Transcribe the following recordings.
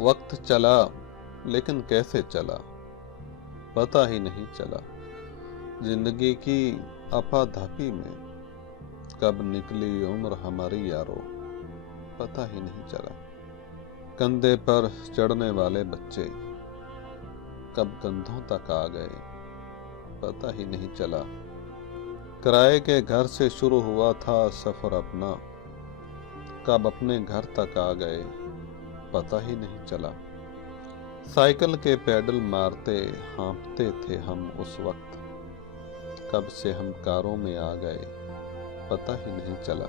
वक्त चला लेकिन कैसे चला पता ही नहीं चला। जिंदगी की आपाधापी में कब निकली उम्र हमारी यारो पता ही नहीं चला। कंधे पर चढ़ने वाले बच्चे कब कंधों तक आ गए पता ही नहीं चला। किराए के घर से शुरू हुआ था सफर अपना, कब अपने घर तक आ गए पता ही नहीं चला। साइकिल के पैडल मारते हाँफते थे हम उस वक्त, कब से हम कारों में आ गए पता ही नहीं चला।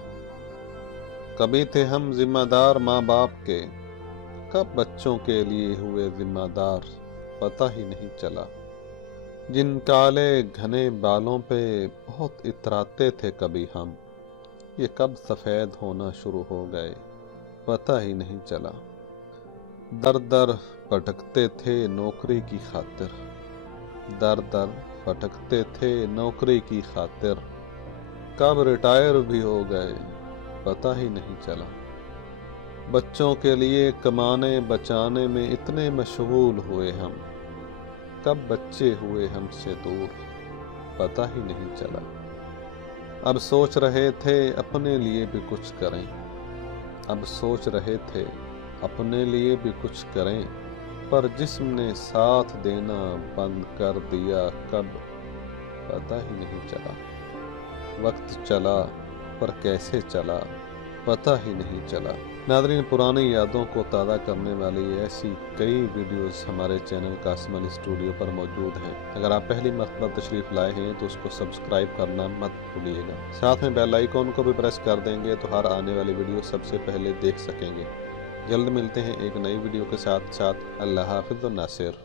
कभी थे हम जिम्मेदार माँ बाप के, कब बच्चों के लिए हुए जिम्मेदार पता ही नहीं चला। जिन काले घने बालों पे बहुत इतराते थे कभी हम, ये कब सफ़ेद होना शुरू हो गए पता ही नहीं चला। दर दर भटकते थे नौकरी की खातिर, दर दर भटकते थे नौकरी की खातिर, कब रिटायर भी हो गए पता ही नहीं चला। बच्चों के लिए कमाने बचाने में इतने मशगूल हुए हम, कब बच्चे हुए हमसे दूर पता ही नहीं चला। अब सोच रहे थे अपने लिए भी कुछ करें, अब सोच रहे थे अपने लिए भी कुछ करें, पर जिस्म ने साथ देना बंद कर दिया कब पता ही नहीं चला। वक्त चला पर कैसे चला पता ही नहीं चला। नाज़रीन, पुरानी यादों को ताज़ा करने वाली ऐसी कई वीडियोस हमारे चैनल कासिम स्टूडियो पर मौजूद हैं। अगर आप पहली मरतबा तशरीफ़ लाए हैं तो उसको सब्सक्राइब करना मत भूलिएगा। साथ में बेल आइकॉन को भी प्रेस कर देंगे तो हर आने वाली वीडियो सबसे पहले देख सकेंगे। जल्द मिलते हैं एक नई वीडियो के साथ। अल्लाह हाफ़िज़ व नासिर।